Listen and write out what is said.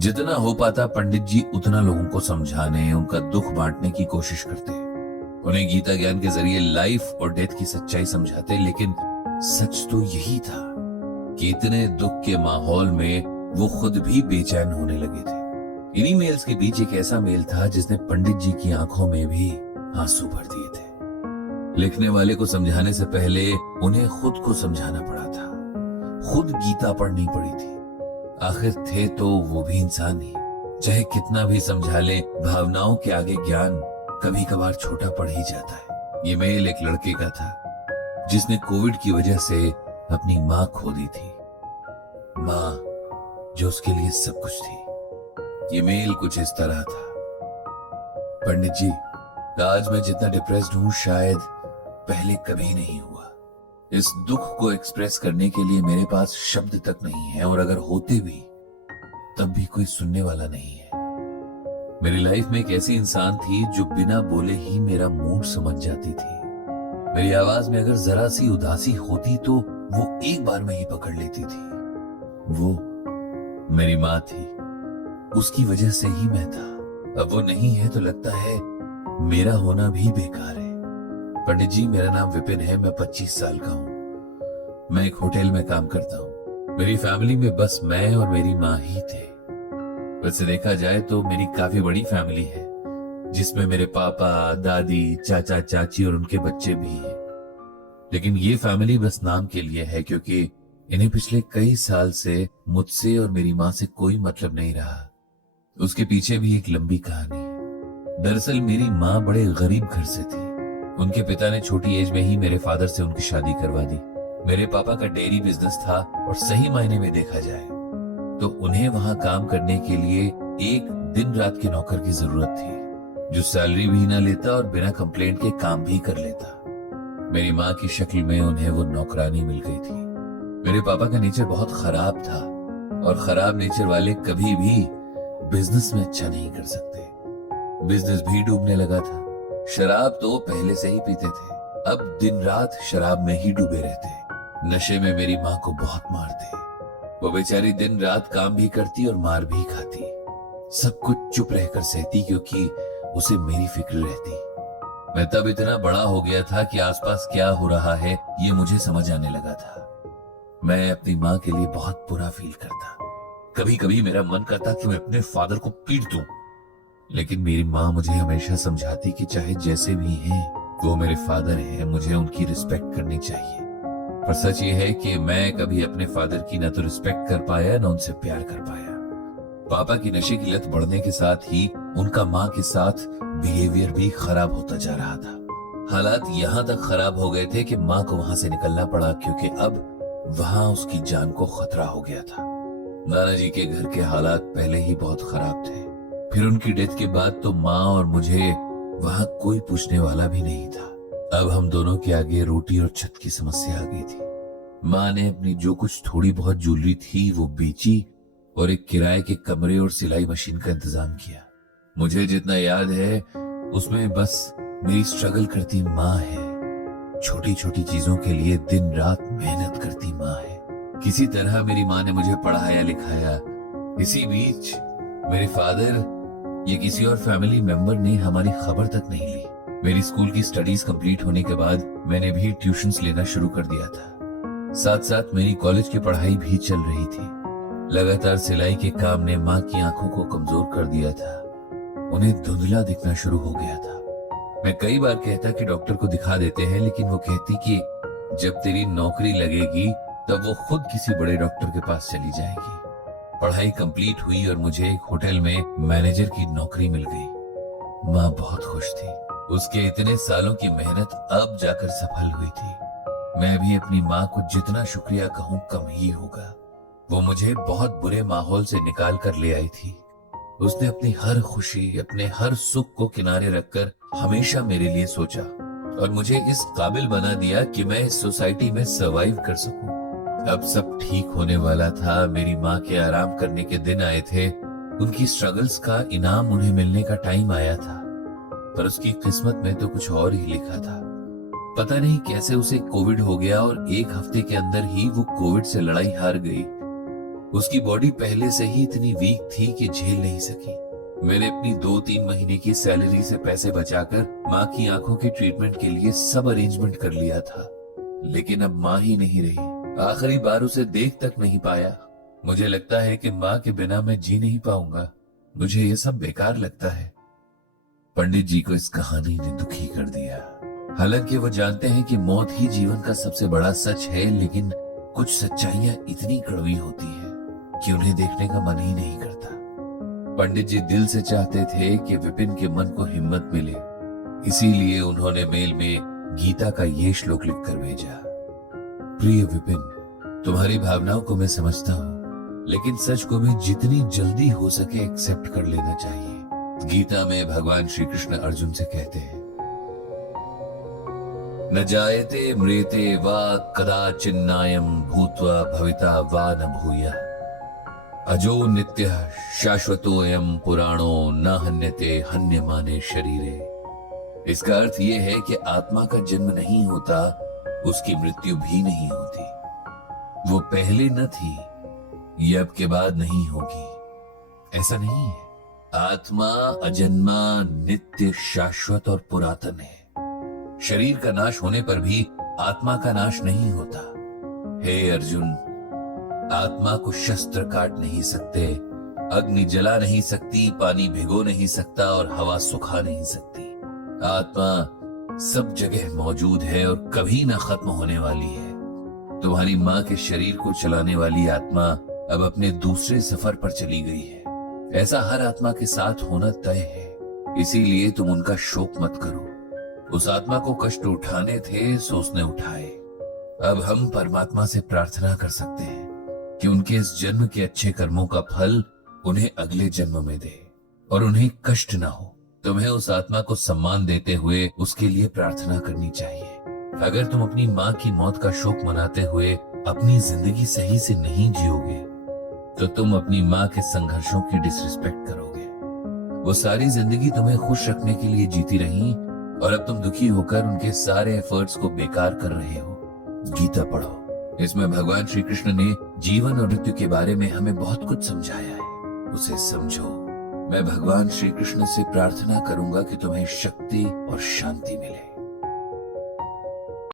जितना हो पाता पंडित जी उतना लोगों को समझाने, उनका दुख बांटने की कोशिश करते। उन्हें गीता ज्ञान के जरिए लाइफ और डेथ की सच्चाई समझाते, लेकिन सच तो यही था कि इतने दुख के माहौल में वो खुद भी बेचैन होने लगे थे। इन्हीं मेल्स के बीच एक ऐसा मेल था जिसने पंडित जी की आंखों में भी आंसू भर दिए थे। लिखने वाले को समझाने से पहले उन्हें खुद को समझाना पड़ा था, खुद गीता पढ़नी पड़ी थी। आखिर थे तो वो भी इंसान ही, चाहे कितना भी समझा ले, भावनाओं के आगे ज्ञान कभी कभार छोटा पड़ ही जाता है। ये मेल एक लड़के का था जिसने कोविड की वजह से अपनी माँ खो दी थी, माँ जो उसके लिए सब कुछ थी। ये मेल कुछ इस तरह था। पंडित जी, आज मैं जितना डिप्रेस्ड हूं शायद पहले कभी नहीं हुआ। इस दुख को एक्सप्रेस करने के लिए मेरे पास शब्द तक नहीं है, और अगर होते भी तब भी कोई सुनने वाला नहीं है। मेरी लाइफ में एक ऐसी इंसान थी जो बिना बोले ही मेरा मूड समझ जाती थी। मेरी आवाज में अगर जरा सी उदासी होती तो वो एक बार में ही पकड़ लेती थी। वो मेरी माँ थी, उसकी वजह से ही मैं था। अब वो नहीं है तो लगता है मेरा होना भी बेकार है। पंडित जी, मेरा नाम विपिन है, मैं 25 साल का हूँ। मैं एक होटल में काम करता हूँ। मेरी फैमिली में बस मैं और मेरी माँ ही थे। वैसे देखा जाए तो मेरी काफी बड़ी फैमिली है, जिसमें मेरे पापा, दादी, चाचा, चाची और उनके बच्चे भी हैं। लेकिन ये फैमिली बस नाम के लिए है, क्योंकि इन्हें पिछले कई साल से मुझसे और मेरी माँ से कोई मतलब नहीं रहा। उसके पीछे भी एक लंबी कहानी है। दरअसल मेरी माँ बड़े गरीब घर से थी। उनके पिता ने छोटी एज में ही मेरे फादर से उनकी शादी करवा दी। मेरे पापा का डेयरी बिजनेस था, और सही मायने में देखा जाए तो उन्हें वहां काम करने के लिए एक दिन रात के नौकर की जरूरत थी, जो सैलरी भी ना लेता और बिना कंप्लेंट के काम भी कर लेता। मेरी माँ की शक्ल में उन्हें वो नौकरानी मिल गई थी। मेरे पापा का नेचर बहुत खराब था, और खराब नेचर वाले कभी भी बिजनेस में अच्छा नहीं कर सकते। बिजनेस भी डूबने लगा था। शराब तो पहले से ही पीते थे, अब दिन रात शराब में ही डूबे रहते। नशे में मेरी माँ को बहुत मारते। वो बेचारी दिन रात काम भी करती और मार भी खाती। सब कुछ चुप रहकर सहती, क्योंकि उसे मेरी फिक्र रहती। मैं तब इतना बड़ा हो गया था कि आसपास क्या हो रहा है ये मुझे समझ आने लगा था। मैं अपनी माँ के लिए बहुत बुरा फील करता। कभी कभी मेरा मन करता कि मैं अपने फादर को पीट दूं, लेकिन मेरी माँ मुझे हमेशा समझाती कि चाहे जैसे भी हैं, वो मेरे फादर हैं, मुझे उनकी रिस्पेक्ट करनी चाहिए। पर सच ये है कि मैं कभी अपने फादर की न तो रिस्पेक्ट कर पाया, न उनसे प्यार कर पाया। पापा की नशे की लत बढ़ने के साथ ही उनका माँ के साथ बिहेवियर भी खराब होता जा रहा था। हालात यहाँ तक खराब हो गए थे कि माँ को वहां से निकलना पड़ा, क्योंकि अब वहां उसकी जान को खतरा हो गया था। नाना जी के घर के हालात पहले ही बहुत खराब थे। फिर उनकी डेथ के बाद तो माँ और मुझे वहां कोई पूछने वाला भी नहीं था। अब हम दोनों के आगे रोटी और छत की समस्या आ गई थी। माँ ने अपनी जो कुछ थोड़ी बहुत ज्वेलरी थी वो बेची, और एक किराए के कमरे और सिलाई मशीन का इंतजाम किया। मुझे जितना याद है उसमें बस मेरी स्ट्रगल करती माँ है। छोटी छोटी चीजों के लिए दिन रात मेहनत करती माँ है। किसी तरह मेरी माँ ने मुझे पढ़ाया लिखाया। इसी बीच मेरे फादर या किसी और फैमिली मेंबर ने हमारी खबर तक नहीं ली। मेरी स्कूल की स्टडीज कंप्लीट होने के बाद मैंने भी ट्यूशंस लेना शुरू कर दिया था। साथ साथ मेरी कॉलेज की पढ़ाई भी चल रही थी। लगातार सिलाई के काम ने माँ की आंखों को कमजोर कर दिया था। उन्हें धुंधला दिखना शुरू हो गया था। मैं कई बार कहता कि डॉक्टर को दिखा देते हैं, लेकिन वो कहती कि जब तेरी नौकरी लगेगी तब वो खुद किसी बड़े डॉक्टर के पास चली जाएगी। पढ़ाई कंप्लीट हुई और मुझे एक होटल में मैनेजर की नौकरी मिल गई। माँ बहुत खुश थी। उसके इतने सालों की मेहनत अब जाकर सफल हुई थी। मैं भी अपनी माँ को जितना शुक्रिया कहूँ कम ही होगा। वो मुझे बहुत बुरे माहौल से निकाल कर ले आई थी। उसने अपनी हर खुशी, अपने हर सुख को किनारे रखकर हमेशा मेरे लिए सोचा, और मुझे इस काबिल बना दिया कि मैं इस सोसाइटी में सर्वाइव कर सकूं। अब सब ठीक होने वाला था। मेरी माँ के आराम करने के दिन आए थे। उनकी स्ट्रगल्स का इनाम उन्हें मिलने का टाइम आया था, पर उसकी किस्मत में तो कुछ और ही लिखा था। पता नहीं कैसे उसे कोविड हो गया, और एक हफ्ते के अंदर ही वो कोविड से लड़ाई हार गई। उसकी बॉडी पहले से ही इतनी वीक थी कि झेल नहीं सकी। मैंने अपनी 2-3 महीने की सैलरी से पैसे बचाकर माँ की आंखों के ट्रीटमेंट के लिए सब अरेंजमेंट कर लिया था, लेकिन अब माँ ही नहीं रही। आखिरी बार उसे देख तक नहीं पाया। मुझे लगता है कि माँ के बिना मैं जी नहीं पाऊंगा। मुझे ये सब बेकार लगता है। पंडित जी को इस कहानी ने दुखी कर दिया। हालांकि वो जानते हैं कि मौत ही जीवन का सबसे बड़ा सच है, लेकिन कुछ सच्चाइयां इतनी कड़वी होती है कि उन्हें देखने का मन ही नहीं करता। पंडित जी दिल से चाहते थे कि विपिन के मन को हिम्मत मिले, इसीलिए उन्होंने मेल में गीता का ये श्लोक लिखकर भेजा। प्रिय विपिन, तुम्हारी भावनाओं को मैं समझता हूँ, लेकिन सच को भी जितनी जल्दी हो सके एक्सेप्ट कर लेना चाहिए। गीता में भगवान श्री कृष्ण अर्जुन से कहते हैं, न जायते म्रियते वा कदाचिन्नायं भूत्वा भविता वा न भूयः अजो नित्यः शाश्वतोऽयं पुराणो न हन्यते हन्यमाने शरीरे। इसका अर्थ यह है कि आत्मा का जन्म नहीं होता, उसकी मृत्यु भी नहीं होती। वो पहले न थी, ये अब के बाद नहीं होगी। ऐसा नहीं है। आत्मा अजन्मा, नित्य, शाश्वत और पुरातन है। शरीर का नाश होने पर भी आत्मा का नाश नहीं होता। हे अर्जुन, आत्मा को शस्त्र काट नहीं सकते, अग्नि जला नहीं सकती, पानी भिगो नहीं सकता और हवा सुखा नहीं सकती। आत्मा सब जगह मौजूद है और कभी ना खत्म होने वाली है। तुम्हारी माँ के शरीर को चलाने वाली आत्मा अब अपने दूसरे सफर पर चली गई है। ऐसा हर आत्मा के साथ होना तय है, इसीलिए तुम उनका शोक मत करो। उस आत्मा को कष्ट उठाने थे सो उसने उठाए। अब हम परमात्मा से प्रार्थना कर सकते हैं कि उनके इस जन्म के अच्छे कर्मों का फल उन्हें अगले जन्म में दे और उन्हें कष्ट ना हो। तुम्हें उस आत्मा को सम्मान देते हुए उसके लिए प्रार्थना करनी चाहिए। अगर तुम अपनी माँ की मौत का शोक मनाते हुए अपनी जिंदगी सही से नहीं जियोगे तो तुम अपनी माँ के संघर्षों की डिसरिस्पेक्ट करोगे। वो सारी जिंदगी तुम्हें खुश रखने के लिए जीती रही और अब तुम दुखी होकर उनके सारे एफर्ट्स को बेकार कर रहे हो। गीता पढ़ो, इसमें भगवान श्री कृष्ण ने जीवन और मृत्यु के बारे में हमें बहुत कुछ समझाया है। उसे समझो। मैं भगवान श्री कृष्ण से प्रार्थना करूंगा कि तुम्हें शक्ति और शांति मिले।